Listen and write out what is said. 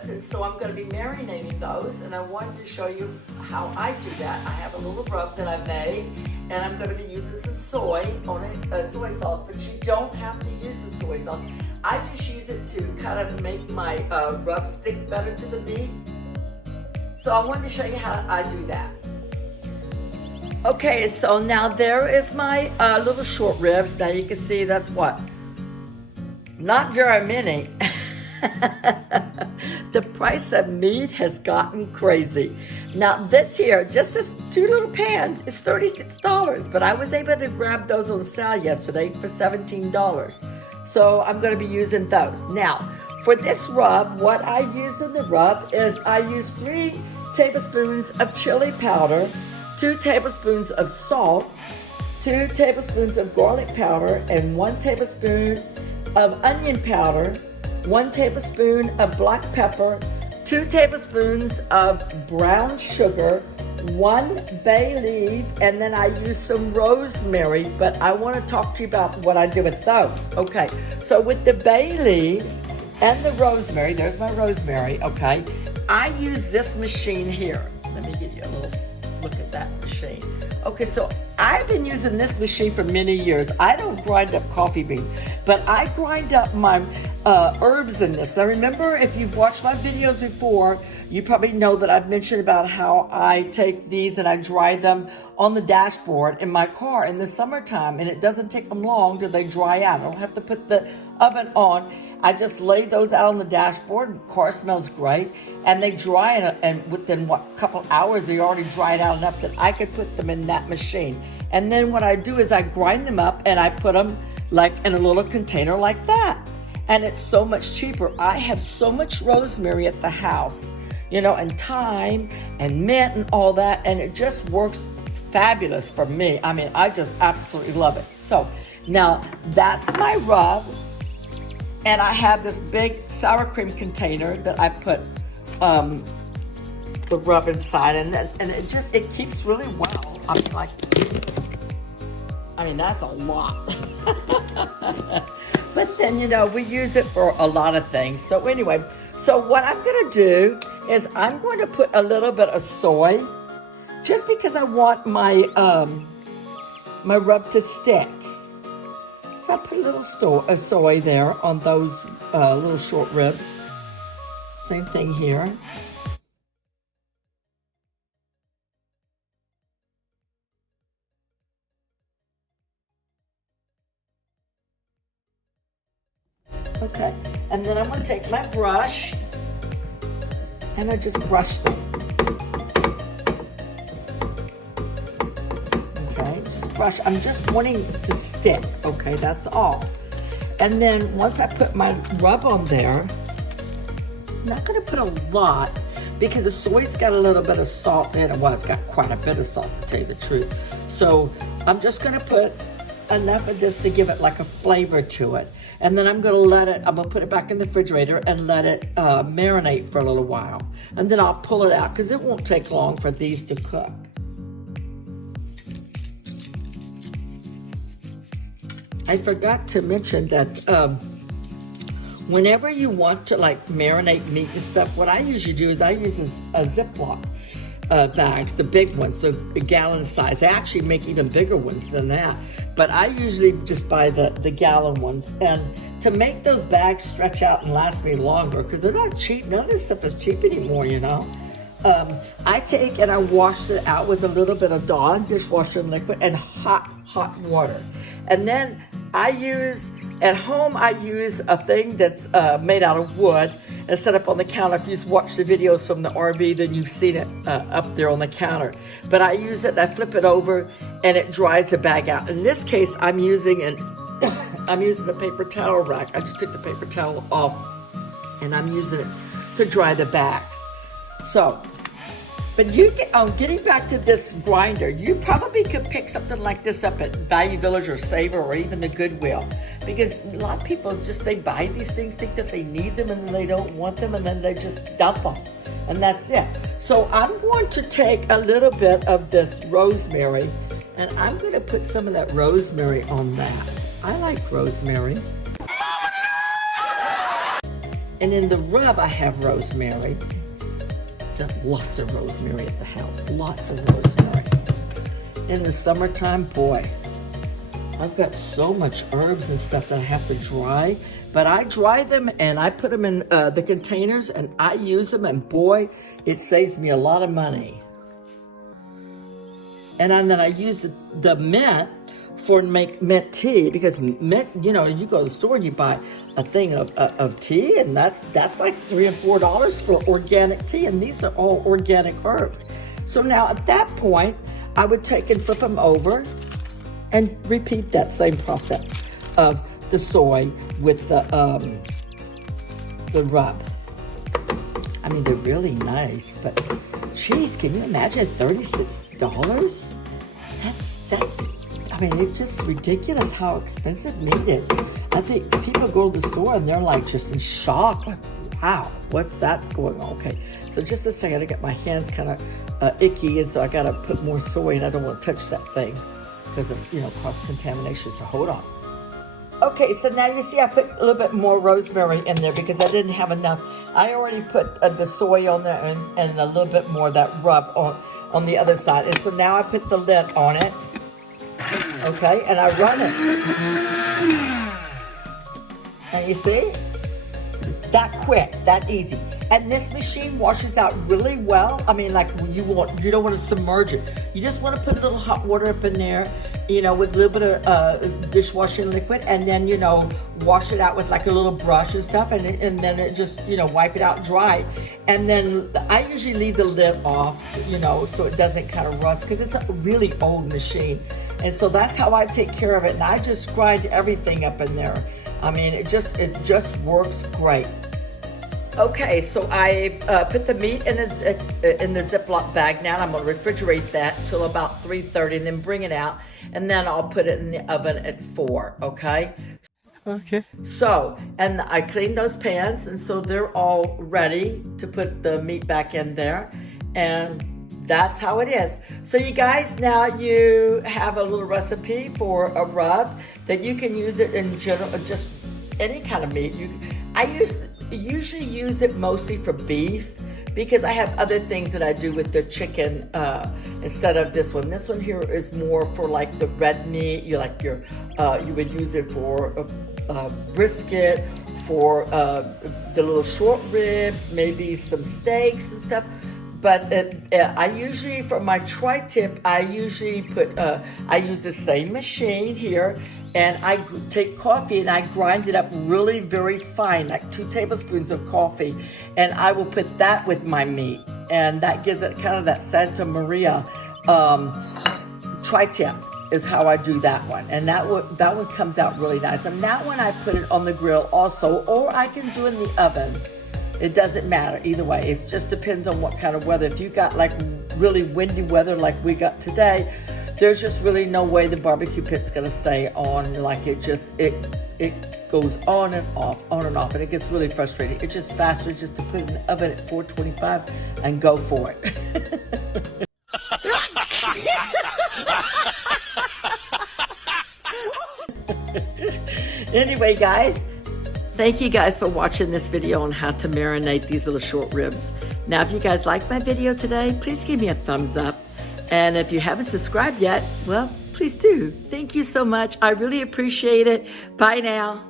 ribs, and so I'm going to be marinating those, and I wanted to show you how I do that. I have a little rub that I made, and I'm going to be using some soy on it, soy sauce, but you don't have to use the soy sauce. I just use it to kind of make my rub stick better to the meat. So I wanted to show you how I do that. Okay, so now there is my little short ribs. Now you can see that's what? Not very many. The price of meat has gotten crazy. Now this here, just this 2 little pans, is $36, but I was able to grab those on sale yesterday for $17. So I'm going to be using those. Now, for this rub, what I use in the rub is I use 3 tablespoons of chili powder, 2 tablespoons of salt, 2 tablespoons of garlic powder, and 1 tablespoon of onion powder, 1 tablespoon of black pepper, 2 tablespoons of brown sugar, 1 bay leaf, and then I use some rosemary, but I want to talk to you about what I do with those. Okay, so with the bay leaves and the rosemary, there's my rosemary, okay, I use this machine here. Let me give you a little look at that machine. Okay, so I've been using this machine for many years. I don't grind up coffee beans, but I grind up my herbs in this. Now remember, if you've watched my videos before, you probably know that I've mentioned about how I take these and I dry them on the dashboard in my car in the summertime, and it doesn't take them long till they dry out. I don't have to put the oven on. I just lay those out on the dashboard, and the car smells great, and they dry, and within what, couple hours, they already dried out enough that I could put them in that machine. And then what I do is I grind them up and I put them like in a little container like that. And it's so much cheaper. I have so much rosemary at the house, you know, and thyme and mint and all that, and it just works fabulous for me. I mean, I just absolutely love it. So now that's my rub. And I have this big sour cream container that I put the rub inside, and it keeps really well. I mean that's a lot. But then, you know, we use it for a lot of things. So anyway, so what I'm gonna do is I'm going to put a little bit of soy, just because I want my my rub to stick. I put a little soy there on those little short ribs. Same thing here. Okay, and then I'm going to take my brush and I just brush them. Brush. I'm just wanting it to stick, okay, that's all. And then once I put my rub on there, I'm not gonna put a lot because the soy's got a little bit of salt in it. Well, it's got quite a bit of salt, to tell you the truth. So I'm just gonna put enough of this to give it like a flavor to it. And then I'm gonna put it back in the refrigerator and let it marinate for a little while. And then I'll pull it out because it won't take long for these to cook. I forgot to mention that whenever you want to like marinate meat and stuff, what I usually do is I use a Ziploc bags, the big ones, the gallon size. They actually make even bigger ones than that. But I usually just buy the gallon ones. And to make those bags stretch out and last me longer, because they're not cheap. None of this stuff is cheap anymore, you know. I take and I wash it out with a little bit of Dawn dishwasher liquid and hot water. And then at home I use a thing that's made out of wood and set up on the counter. If you've watched the videos from the RV, then you've seen it up there on the counter. But I use it and I flip it over and it dries the bag out. In this case, I'm using a paper towel rack. I just took the paper towel off and I'm using it to dry the bags. So, but getting back to this grinder, you probably could pick something like this up at Value Village or Saver or even the Goodwill, because a lot of people they buy these things, think that they need them, and then they don't want them, and then they just dump them, and that's it. So I'm going to take a little bit of this rosemary, and I'm going to put some of that rosemary on that. I like rosemary. And in the rub, I have rosemary. Got lots of rosemary at the house, lots of rosemary. In the summertime, boy, I've got so much herbs and stuff that I have to dry, but I dry them and I put them in the containers and I use them, and boy, it saves me a lot of money. And then I use the mint for make mint tea, because mint, you know, you go to the store and you buy a thing of tea, and that's like $3 or $4 for organic tea, and these are all organic herbs. So now at that point, I would take and flip them over and repeat that same process of the soy with the rub. I mean, they're really nice, but geez, can you imagine $36? That's I mean, it's just ridiculous how expensive meat is. I think people go to the store and they're like just in shock. Like, wow, what's that going on? Okay, so just a second, I get my hands kind of icky, and so I gotta put more soy, and I don't want to touch that thing because of, you know, cross-contamination, so hold on. Okay, so now you see I put a little bit more rosemary in there because I didn't have enough. I already put the soy on there and a little bit more of that rub on the other side. And so now I put the lid on it. Okay, and I run it. And you see? That quick, that easy. And this machine washes out really well. I mean, like you don't want to submerge it. You just want to put a little hot water up in there, you know, with a little bit of dishwashing liquid, and then, you know, wash it out with like a little brush and stuff, and then it just, you know, wipe it out dry. And then I usually leave the lid off, you know, so it doesn't kind of rust, because it's a really old machine. And so that's how I take care of it. And I just grind everything up in there. I mean, it just works great. Okay, so I put the meat in the Ziploc bag now, and I'm gonna refrigerate that till about 3:30, and then bring it out, and then I'll put it in the oven at 4, okay? Okay. So, and I cleaned those pans, and so they're all ready to put the meat back in there, and that's how it is. So you guys, now you have a little recipe for a rub that you can use it in general, just any kind of meat. I usually use it mostly for beef, because I have other things that I do with the chicken instead of this one. This one here is more for like the red meat. You would use it for brisket, for the little short ribs, maybe some steaks and stuff. But I usually, for my tri-tip, I usually I use the same machine here, and I take coffee and I grind it up really very fine, like 2 tablespoons of coffee, and I will put that with my meat, and that gives it kind of that Santa Maria tri-tip is how I do that one, and that one comes out really nice. And that one I put it on the grill also, or I can do in the oven. It doesn't matter either way. It just depends on what kind of weather. If you got like really windy weather like we got today, there's just really no way the barbecue pit's gonna stay on. Like it goes on and off, and it gets really frustrating. It's just faster just to put it in the oven at 425 and go for it. Anyway, guys, thank you guys for watching this video on how to marinate these little short ribs. Now, if you guys like my video today, please give me a thumbs up. And if you haven't subscribed yet, well, please do. Thank you so much. I really appreciate it. Bye now.